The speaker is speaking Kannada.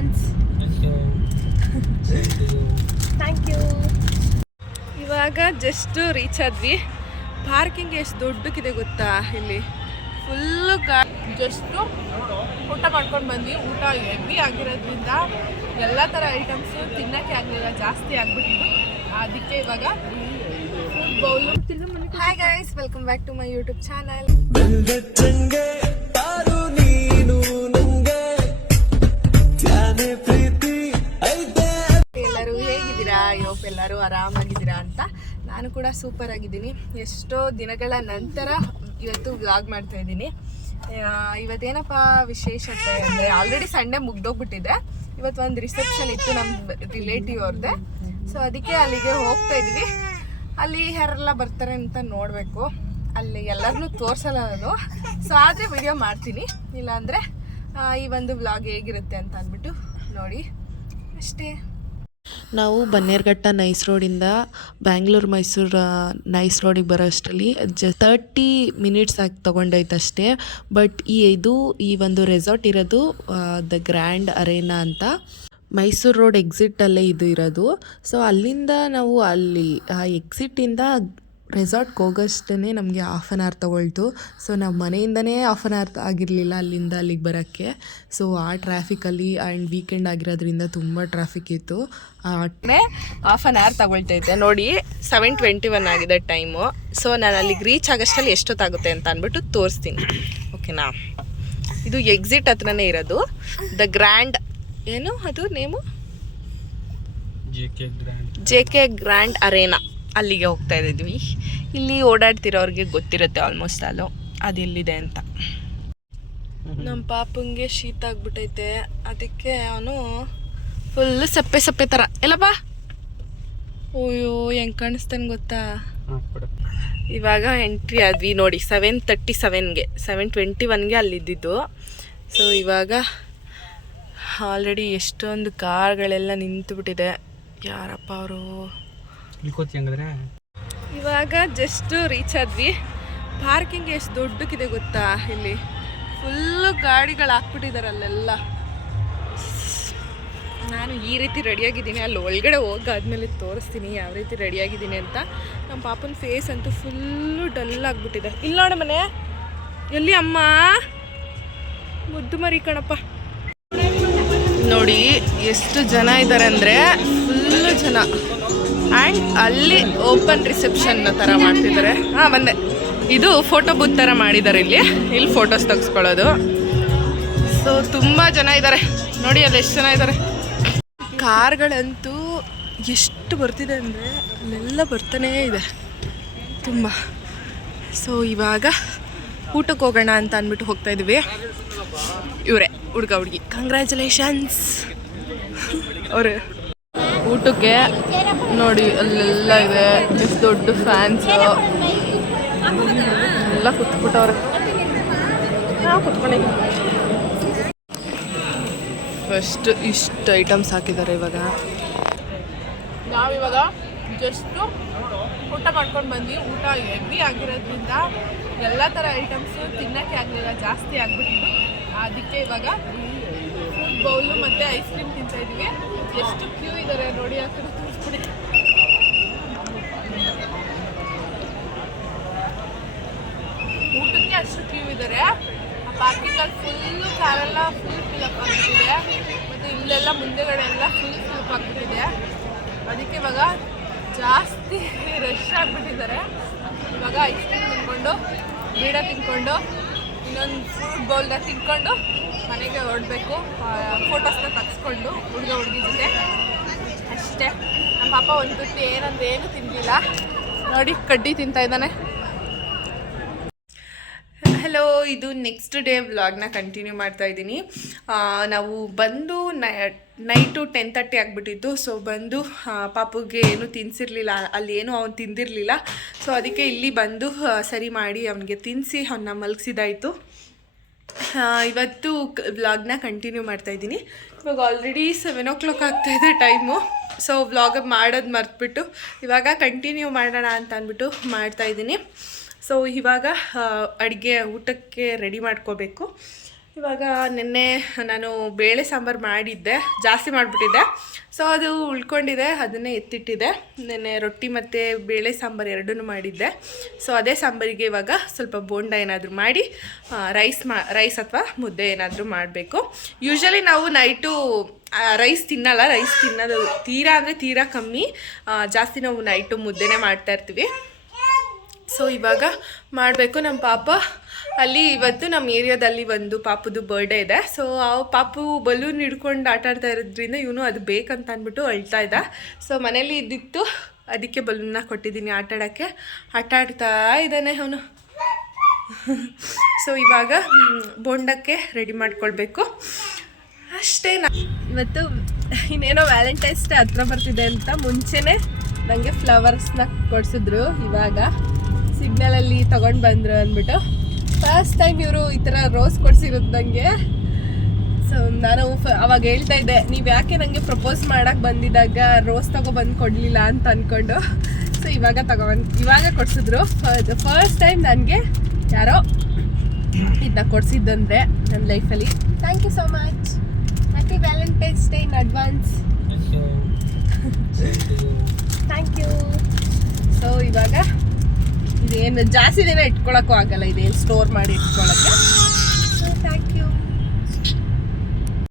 ಅಡ್ವಾನ್ಸ್. Thank you. ಇವಾಗ ಜಸ್ಟ್ ರೀಚ್ ಆದ್ವಿ. ಪಾರ್ಕಿಂಗ್ ಎಷ್ಟು ದೊಡ್ಡಕ್ಕಿದೆ ಗೊತ್ತಾ ಇಲ್ಲಿ. ಫುಲ್ಲು ಜಸ್ಟು ಊಟ ಮಾಡ್ಕೊಂಡು ಬಂದ್ವಿ. ಊಟ ಹೆವಿ ಆಗಿರೋದ್ರಿಂದ ಎಲ್ಲ ಥರ ಐಟಮ್ಸು ತಿನ್ನೋಕ್ಕೆ ಆಗಲಿಲ್ಲ, ಜಾಸ್ತಿ ಆಗಿಬಿಟ್ಟಿದ್ದು. ಅದಕ್ಕೆ ಇವಾಗ food bowl. Hi guys, welcome back to my YouTube channel. ಎಲ್ಲರೂ ಹೇಗಿದ್ದೀರಾ? ಯೋಪ್ ಎಲ್ಲರೂ ಆರಾಮಾಗಿದ್ದೀರಾ ಅಂತ. ನಾನು ಕೂಡ ಸೂಪರ್ ಆಗಿದ್ದೀನಿ. ಎಷ್ಟೋ ದಿನಗಳ ನಂತರ ಇವತ್ತು ವ್ಲಾಗ್ ಮಾಡ್ತಾ ಇದ್ದೀನಿ. ಇವತ್ತೇನಪ್ಪ ವಿಶೇಷತೆ ಅಂದರೆ, ಆಲ್ರೆಡಿ ಸಂಡೇ ಮುಗ್ದೋಗ್ಬಿಟ್ಟಿದೆ. ಇವತ್ತು ಒಂದು ರಿಸೆಪ್ಷನ್ ಇತ್ತು ನಮ್ಮ ರಿಲೇಟಿವ್ ಅವ್ರದ್ದೇ. ಸೊ ಅದಕ್ಕೆ ಅಲ್ಲಿಗೆ ಹೋಗ್ತಾ ಇದ್ವಿ. ಅಲ್ಲಿ ಯಾರೆಲ್ಲ ಬರ್ತಾರೆ ಅಂತ ನೋಡಬೇಕು. ಅಲ್ಲಿ ಎಲ್ಲರನ್ನೂ ತೋರಿಸಲ್ಲ ನಾನು. ಸೊ ಆದರೆ ವಿಡಿಯೋ ಮಾಡ್ತೀನಿ, ಇಲ್ಲಾಂದರೆ ಈ ಒಂದು ವ್ಲಾಗ್ ಹೇಗಿರುತ್ತೆ ಅಂತ ಅಂದ್ಬಿಟ್ಟು ನೋಡಿ ಅಷ್ಟೇ. ನಾವು ಬನ್ನೇರುಘಟ್ಟ ನೈಸ್ ರೋಡಿಂದ ಬ್ಯಾಂಗ್ಳೂರು ಮೈಸೂರು ನೈಸ್ ರೋಡಿಗೆ ಬರೋ ಅಷ್ಟರಲ್ಲಿ 30 ಮಿನಿಟ್ಸ್ ಆಗಿ ತೊಗೊಂಡೈತೆ ಅಷ್ಟೇ. ಬಟ್ ಈ ಒಂದು ರೆಸಾರ್ಟ್ ಇರೋದು ದ ಗ್ರ್ಯಾಂಡ್ ಅರೇನಾ ಅಂತ, ಮೈಸೂರು ರೋಡ್ ಎಕ್ಸಿಟಲ್ಲೇ ಇದು ಇರೋದು. ಸೊ ಅಲ್ಲಿಂದ ನಾವು ಆ ಎಕ್ಸಿಟಿಂದ ರೆಸಾರ್ಟ್ಗೆ ಹೋಗೋಷ್ಟೇ ನಮಗೆ ಹಾಫ್ ಆನ್ ಅವರ್ ತೊಗೊಳ್ತು. ಸೊ ನಾವು ಮನೆಯಿಂದನೇ ಹಾಫ್ ಆನ್ ಅವರ್ ಆಗಿರಲಿಲ್ಲ ಅಲ್ಲಿಂದ ಅಲ್ಲಿಗೆ ಬರೋಕ್ಕೆ. ಸೊ ಆ ಟ್ರಾಫಿಕಲ್ಲಿ ಆ್ಯಂಡ್ ವೀಕೆಂಡ್ ಆಗಿರೋದ್ರಿಂದ ತುಂಬ ಟ್ರಾಫಿಕ್ ಇತ್ತು. ಹಾಫ್ ಆನ್ ಅವರ್ ತಗೊಳ್ತೈತೆ ನೋಡಿ. 7:21 ಆಗಿದೆ ಟೈಮು. ಸೊ ನಾನು ಅಲ್ಲಿಗೆ ರೀಚ್ ಆಗೋಷ್ಟರಲ್ಲಿ ಎಷ್ಟೊತ್ತಾಗುತ್ತೆ ಅಂತ ಅಂದ್ಬಿಟ್ಟು ತೋರಿಸ್ತೀನಿ, ಓಕೆನಾ. ಇದು ಎಕ್ಸಿಟ್ ಹತ್ರನೇ ಇರೋದು. ದ ಗ್ರ್ಯಾಂಡ್, ಏನು ಅದು ನೇಮು? JK grand arena. ಅಲ್ಲಿಗೆ ಹೋಗ್ತಾ ಇದ್ವಿ. ಇಲ್ಲಿ ಓಡಾಡ್ತಿರೋರಿಗೆ ಗೊತ್ತಿರುತ್ತೆ ಆಲ್ಮೋಸ್ಟ್ ಅಲ್ಲೋ ಅದೆಲ್ಲಿದೆ ಅಂತ. ನಮ್ಮ ಪಾಪಂಗೆ ಶೀತ ಆಗ್ಬಿಟ್ಟೈತೆ, ಅದಕ್ಕೆ ಅವನು ಫುಲ್ಲು ಸಪ್ಪೆ ಸಪ್ಪೆ ಥರ ಎಲ್ಲಪ್ಪ. ಓಯ್ಯೋ ಹೆಂಗೆ ಕಾಣಿಸ್ತಾನೆ ಗೊತ್ತಾ. ಇವಾಗ ಎಂಟ್ರಿ ಆದ್ವಿ ನೋಡಿ 7:37ಗೆ, 7:21ಗೆ ಅಲ್ಲಿದ್ದಿದ್ದು. ಸೊ ಇವಾಗ ಆಲ್ರೆಡಿ ಎಷ್ಟೊಂದು ಕಾರ್ಗಳೆಲ್ಲ ನಿಂತುಬಿಟ್ಟಿದೆ. ಯಾರಪ್ಪ ಅವರು. ಇವಾಗ ಜಸ್ಟ್ ರೀಚ್ ಆದ್ವಿ. ಪಾರ್ಕಿಂಗ್ ಎಷ್ಟು ದೊಡ್ಡಕ್ಕಿದೆ ಗೊತ್ತಾ ಇಲ್ಲಿ. ಫುಲ್ಲು ಗಾಡಿಗಳು ಹಾಕ್ಬಿಟ್ಟಿದ್ದಾರೆ ಅಲ್ಲೆಲ್ಲ. ನಾನು ಈ ರೀತಿ ರೆಡಿಯಾಗಿದ್ದೀನಿ. ಅಲ್ಲಿ ಒಳಗಡೆ ಹೋಗಾದ್ಮೇಲೆ ತೋರಿಸ್ತೀನಿ ಯಾವ ರೀತಿ ರೆಡಿಯಾಗಿದ್ದೀನಿ ಅಂತ. ನಮ್ಮ ಪಾಪನ ಫೇಸ್ ಅಂತೂ ಫುಲ್ಲು ಡಲ್ ಆಗಿಬಿಟ್ಟಿದೆ. ಇಲ್ಲಿ ನೋಡ ಮನೆ, ಎಲ್ಲಿ ಅಮ್ಮ ಮುದ್ದು ಮರಿ ಕಣಪ್ಪ. ನೋಡಿ ಎಷ್ಟು ಜನ ಇದ್ದಾರೆ ಅಂದರೆ ಫುಲ್ಲು ಜನ. ಆ್ಯಂಡ್ ಅಲ್ಲಿ ಓಪನ್ ರಿಸೆಪ್ಷನ್ ಥರ ಮಾಡ್ತಿದ್ದಾರೆ. ಬಂದೆ. ಇದು ಫೋಟೋ ಬೂತ್ ಥರ ಮಾಡಿದ್ದಾರೆ ಇಲ್ಲಿ ಫೋಟೋಸ್ ತೆಗೆಸ್ಕೊಳ್ಳೋದು. ಸೊ ತುಂಬ ಜನ ಇದ್ದಾರೆ ನೋಡಿ, ಅಲ್ಲಿ ಎಷ್ಟು ಜನ ಇದ್ದಾರೆ. ಕಾರ್ಗಳಂತೂ ಎಷ್ಟು ಬರ್ತಿದೆ ಅಂದರೆ ಅಲ್ಲೆಲ್ಲ ಬರ್ತಾನೇ ಇದೆ ತುಂಬ. ಸೊ ಇವಾಗ ಊಟಕ್ಕೆ ಹೋಗೋಣ ಅಂತ ಅಂದ್ಬಿಟ್ಟು ಹೋಗ್ತಾ ಇದ್ವಿ. ಇವರೇ ಹುಡುಗ ಹುಡುಗಿ, ಕಂಗ್ರ್ಯಾಚುಲೇಷನ್ಸ್ ಅವರು. ಊಟಕ್ಕೆ ನೋಡಿ ಅಲ್ಲೆಲ್ಲ ಇದೆ, ಎಷ್ಟು ದೊಡ್ಡ ಫ್ಯಾನ್ಸು ಎಲ್ಲ ಕುತ್ಬಿಟ್ಟವ್ರೆ. ನಾವು ಕುತ್ಕೊಂಡಿದ್ದೀವಿ. ಫಸ್ಟ್ ಇಷ್ಟು ಐಟಮ್ಸ್ ಹಾಕಿದ್ದಾರೆ. ನಾವಿವಾಗ ಜಸ್ಟು ಊಟ ಮಾಡ್ಕೊಂಡು ಬಂದ್ವಿ. ಊಟ ಹೆವಿ ಆಗಿರೋದ್ರಿಂದ ಎಲ್ಲ ಥರ ಐಟಮ್ಸು ತಿನ್ನೋಕ್ಕೆ ಆಗಲಿಲ್ಲ, ಜಾಸ್ತಿ ಆಗಿಬಿಟ್ಟಿದ್ದು. ಅದಕ್ಕೆ ಇವಾಗ ಫುಡ್ ಬೌಲು ಮತ್ತು ಐಸ್ ಕ್ರೀಮ್ ತಿಂತಾಯಿದ್ವಿ. ಎಷ್ಟು ಕ್ಯೂ ಇದ್ದಾರೆ ನೋಡಿ, ಆ ಕಡೆ ತೋರಿಸ್ಬಿಡಿ. ಊಟಕ್ಕೆ ಅಷ್ಟು ಕ್ಯೂ ಇದ್ದಾರೆ. ಆ ಪಾರ್ಕಿಂಗಲ್ಲಿ ಫುಲ್ಲು ಕಾರೆಲ್ಲ ಫುಲ್ ಫಿಲಪ್ ಆಗಿಬಿಟ್ಟಿದೆ. ಮತ್ತು ಇಲ್ಲೆಲ್ಲ ಮುಂದೆಗಡೆ ಎಲ್ಲ ಫುಲ್ ಫಿಲಪ್ ಆಗಿಬಿಟ್ಟಿದೆ. ಅದಕ್ಕೆ ಇವಾಗ ಜಾಸ್ತಿ ರಶ್ ಆಗಿಬಿಟ್ಟಿದ್ದಾರೆ. ಇವಾಗ ಐಸ್ ಕ್ರೀಮ್ ತಿನ್ಕೊಂಡು, ಬೀಡ ತಿನ್ಕೊಂಡು, ಇನ್ನೊಂದು ಫ್ರೂಟ್ ಬೌಲ್ನ ತಿನ್ಕೊಂಡು ಮನೆಗೆ ಹೊರಡಬೇಕು. ಫೋಟೋಸ್ನ ತೆಗೆಸ್ಕೊಂಡು ಹುಡುಗ ಹುಡುಗಿ ಜೊತೆ ಅಷ್ಟೇ. ನಮ್ಮ ಪಾಪ ಒಂದು ತುಟ್ಟಿ ಏನಂದ್ರೆ ಏನು ತಿನ್ನಲಿಲ್ಲ ನೋಡಿ, ಕಡ್ಡಿ ತಿಂತಾ ಇದ್ದಾನೆ. ಹಲೋ, ಇದು ನೆಕ್ಸ್ಟ್ ಡೇ ವ್ಲಾಗ್ನ ಕಂಟಿನ್ಯೂ ಮಾಡ್ತಾ ಇದ್ದೀನಿ. ನಾವು ಬಂದು ನೈಟು 10:30 ಆಗಿಬಿಟ್ಟಿತ್ತು. ಸೊ ಬಂದು ಪಾಪುಗೆ ಏನೂ ತಿನ್ನಿಸಿರ್ಲಿಲ್ಲ, ಅಲ್ಲಿ ಏನೂ ಅವ್ನು ತಿಂದಿರಲಿಲ್ಲ. ಸೊ ಅದಕ್ಕೆ ಇಲ್ಲಿ ಬಂದು ಸರಿ ಮಾಡಿ ಅವನಿಗೆ ತಿನ್ನಿಸಿ ಅವನ್ನ ಮಲಗಿಸಿದಾಯಿತು. ಇವತ್ತು ವ್ಲಾಗ್ನ ಕಂಟಿನ್ಯೂ ಮಾಡ್ತಾಯಿದ್ದೀನಿ. ಇವಾಗ ಆಲ್ರೆಡಿ 7 o'clock ಆಗ್ತಾಯಿದೆ ಟೈಮು. ಸೊ ವ್ಲಾಗ್ ಮಾಡೋದು ಮರೆತುಬಿಟ್ಟು ಇವಾಗ ಕಂಟಿನ್ಯೂ ಮಾಡೋಣ ಅಂತ ಅಂದ್ಬಿಟ್ಟು ಮಾಡ್ತಾಯಿದ್ದೀನಿ. ಸೊ ಇವಾಗ ಅಡುಗೆ ಊಟಕ್ಕೆ ರೆಡಿ ಮಾಡ್ಕೋಬೇಕು. ಇವಾಗ ನಿನ್ನೆ ನಾನು ಬೇಳೆ ಸಾಂಬಾರು ಮಾಡಿದ್ದೆ, ಜಾಸ್ತಿ ಮಾಡಿಬಿಟ್ಟಿದ್ದೆ. ಸೊ ಅದು ಉಳ್ಕೊಂಡಿದೆ, ಅದನ್ನೇ ಎತ್ತಿಟ್ಟಿದೆ. ನಿನ್ನೆ ರೊಟ್ಟಿ ಮತ್ತು ಬೇಳೆ ಸಾಂಬಾರು ಎರಡೂ ಮಾಡಿದ್ದೆ. ಸೊ ಅದೇ ಸಾಂಬಾರಿಗೆ ಇವಾಗ ಸ್ವಲ್ಪ ಬೋಂಡ ಏನಾದರೂ ಮಾಡಿ ರೈಸ್ ಅಥವಾ ಮುದ್ದೆ ಏನಾದರೂ ಮಾಡಬೇಕು. ಯೂಶ್ವಲಿ ನಾವು ನೈಟು ರೈಸ್ ತಿನ್ನಲ್ಲ, ರೈಸ್ ತಿನ್ನೋದು ತೀರಾ ಕಮ್ಮಿ. ಜಾಸ್ತಿ ನಾವು ನೈಟು ಮುದ್ದೆನೇ ಮಾಡ್ತಾಯಿರ್ತೀವಿ. ಸೊ ಇವಾಗ ಮಾಡಬೇಕು. ನಮ್ಮ ಪಾಪ ಅಲ್ಲಿ ಇವತ್ತು ನಮ್ಮ ಏರಿಯಾದಲ್ಲಿ ಒಂದು ಪಾಪುದು ಬರ್ಡೇ ಇದೆ. ಸೊ ಆ ಪಾಪು ಬಲೂನ್ ಹಿಡ್ಕೊಂಡು ಆಟ ಆಡ್ತಾ ಇರೋದ್ರಿಂದ ಇವನು ಅದು ಬೇಕಂತ ಅಂದ್ಬಿಟ್ಟು ಅಳ್ತಾ ಇದ್ದ. ಸೊ ಮನೇಲಿ ಇದ್ದಿತ್ತು, ಅದಕ್ಕೆ ಬಲೂನ್ನ ಕೊಟ್ಟಿದ್ದೀನಿ ಆಟ ಆಡ್ತಾ ಇದ್ದಾನೆ ಅವನು. ಸೊ ಇವಾಗ ಬೋಂಡಕ್ಕೆ ರೆಡಿ ಮಾಡ್ಕೊಳ್ಬೇಕು ಅಷ್ಟೇ. ಇವತ್ತು ಇನ್ನೇನೋ ವ್ಯಾಲೆಂಟೈನ್ಸ್ ಡೇ ಹತ್ರ ಬರ್ತಿದೆ ಅಂತ ಮುಂಚೆನೇ ನನಗೆ ಫ್ಲವರ್ಸ್ನ ಕೊಡಿಸಿದ್ರು. ಇವಾಗ ಸಿಗ್ನಲಲ್ಲಿ ತೊಗೊಂಡು ಬಂದರು ಅಂದ್ಬಿಟ್ಟು ಫಸ್ಟ್ ಟೈಮ್ ಇವರು ಈ ಥರ ರೋಸ್ ಕೊಡಿಸಿರೋದು ನನಗೆ. ಸೊ ನಾನು ಅವಾಗ ಹೇಳ್ತಾ ಇದ್ದೆ, ನೀವು ಯಾಕೆ ನನಗೆ ಪ್ರಪೋಸ್ ಮಾಡೋಕ್ಕೆ ಬಂದಿದ್ದಾಗ ರೋಸ್ ತೊಗೊಬಂದು ಕೊಡಲಿಲ್ಲ ಅಂತ ಅಂದ್ಕೊಂಡು. ಸೊ ಇವಾಗ ಕೊಡಿಸಿದ್ರು. ಫಸ್ಟ್ ಟೈಮ್ ನನಗೆ ಯಾರೋ ಇದನ್ನ ಕೊಡಿಸಿದ್ದಂದರೆ ನನ್ನ ಲೈಫಲ್ಲಿ. Thank you so much. Happy Valentine's day in advance. Thank you. So ಇವಾಗ ಇದೇನು ಜಾಸ್ತಿ ದಿನ ಇಟ್ಕೊಳ್ಳೋಕ್ಕೂ ಆಗಲ್ಲ, ಇದೇನು ಸ್ಟೋರ್ ಮಾಡಿ ಇಟ್ಕೊಳ್ಳೋಕ್ಕೆ. Thank you.